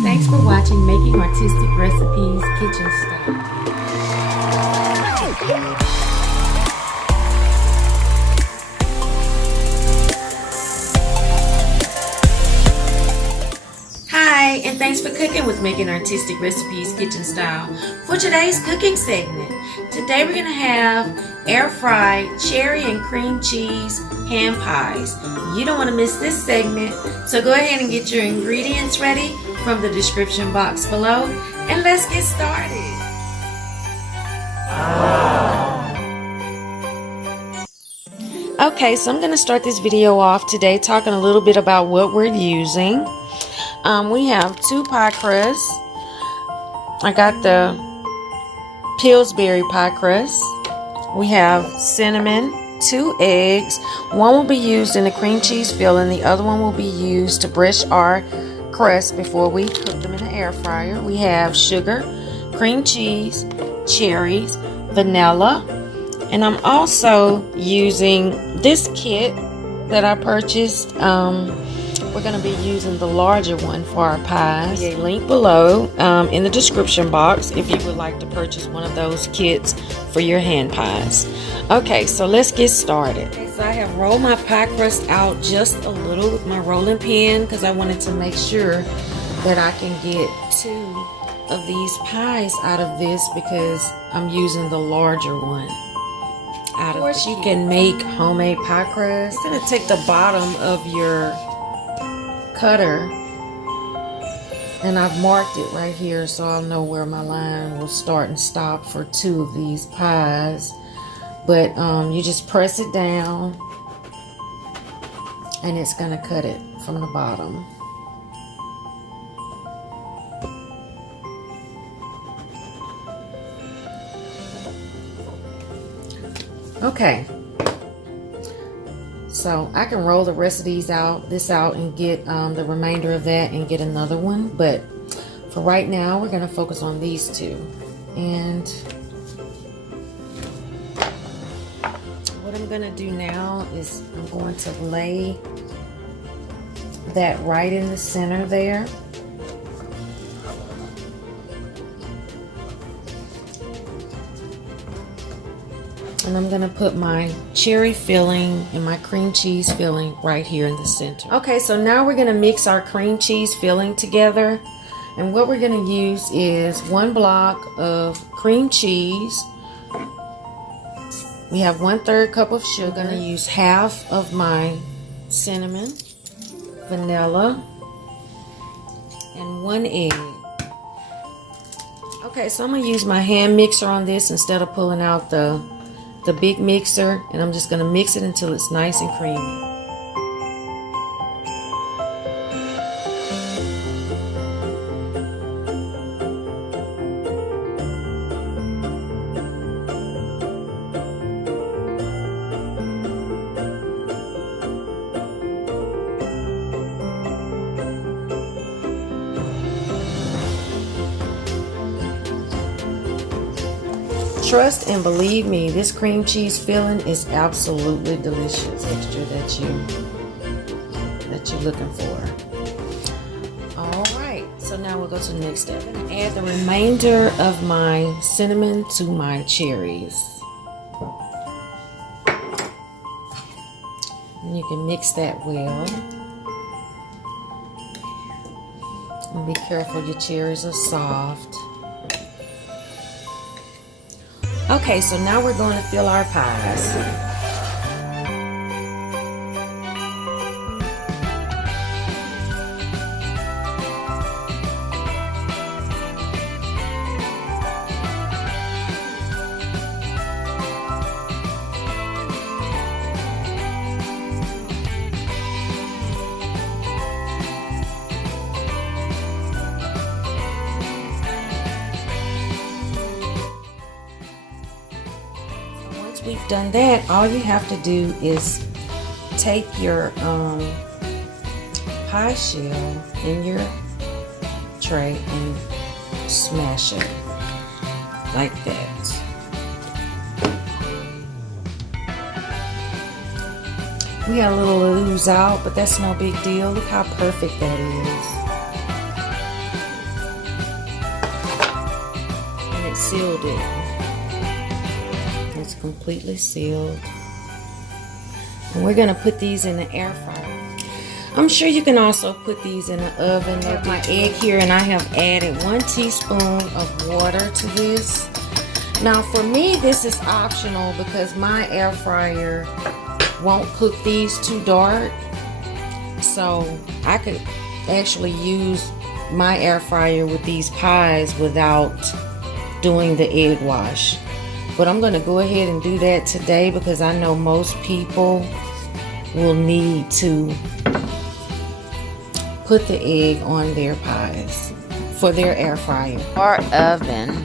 Thanks for watching Making Artistic Recipes Kitchen Style. Hi, and thanks for cooking with Making Artistic Recipes Kitchen Style. For today's cooking segment, today we're going to have air fried cherry and cream cheese ham pies. You don't want to miss this segment, so go ahead and get your ingredients ready from the description box below, and let's get started. Okay, so I'm going to start this video off today talking a little bit about what we're using. We have 2 pie crusts. I got the Pillsbury pie crust. We have cinnamon, 2 eggs. One will be used in the cream cheese filling. The other one will be used to brush our crust before we cook them in the air fryer. We have sugar, cream cheese, cherries, vanilla, and I'm also using this kit that I purchased. We're going to be using the larger one for our pies. A link below in the description box if you would like to purchase one of those kits for your hand pies. Okay, so let's get started. Okay, so I have rolled my pie crust out just a little with my rolling pin because I wanted to make sure that I can get 2 of these pies out of this because I'm using the larger one. Of course, you can make homemade pie crust. You're going to take the bottom of your cutter, and I've marked it right here so I'll know where my line will start and stop for 2 of these pies. But you just press it down and it's going to cut it from the bottom. Okay, so I can roll the rest of these out, and get the remainder of that and get another one. But for right now, we're going to focus on these 2. And what I'm going to do now is I'm going to lay that right in the center there. And I'm going to put my cherry filling and my cream cheese filling right here in the center. Okay, so now we're going to mix our cream cheese filling together. And what we're going to use is 1 block of cream cheese. We have 1/3 cup of sugar. I'm going to use half of my cinnamon, vanilla, and 1 egg. Okay, so I'm going to use my hand mixer on this instead of pulling out the big mixer, and I'm just going to mix it until it's nice and creamy. Trust and believe me, this cream cheese filling is absolutely delicious. Texture that you're looking for. All right, so now we'll go to the next step. I'm going to add the remainder of my cinnamon to my cherries. And you can mix that well. And be careful, your cherries are soft. Okay, so now we're going to fill our pies. We've done that, all you have to do is take your pie shell in your tray and smash it like that. We got a little ooze out, but that's no big deal. Look how perfect that is. sealed it. It's completely sealed. And we're gonna put these in the air fryer. I'm sure you can also put these in the oven. I have my egg here, and I have added 1 teaspoon of water to this. Now for me, this is optional because my air fryer won't cook these too dark. So I could actually use my air fryer with these pies without doing the egg wash. But I'm gonna go ahead and do that today because I know most people will need to put the egg on their pies for their air fryer or oven.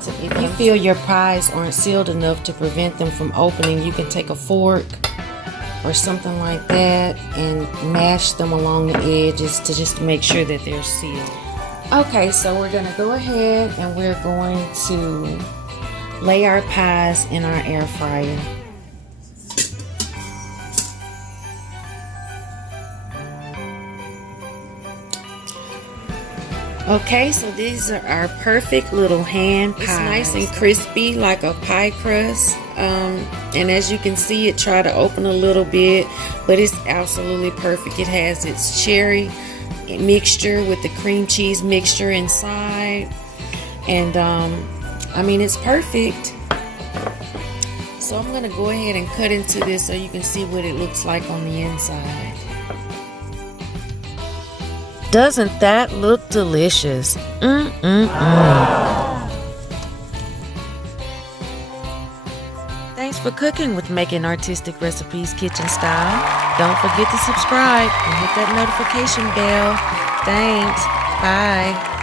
So if you feel your pies aren't sealed enough to prevent them from opening, you can take a fork or something like that and mash them along the edges to just make sure that they're sealed. Okay, so we're gonna go ahead and we're going to lay our pies in our air fryer. Okay, so these are our perfect little hand pies. It's nice and crispy like a pie crust. And as you can see, it tried to open a little bit, but it's absolutely perfect. It has its cherry mixture with the cream cheese mixture inside. And I mean, it's perfect. So I'm gonna go ahead and cut into this so you can see what it looks like on the inside. Doesn't that look delicious? Thanks for cooking with Making Artistic Recipes Kitchen Style. Don't forget to subscribe and hit that notification bell. Thanks. Bye.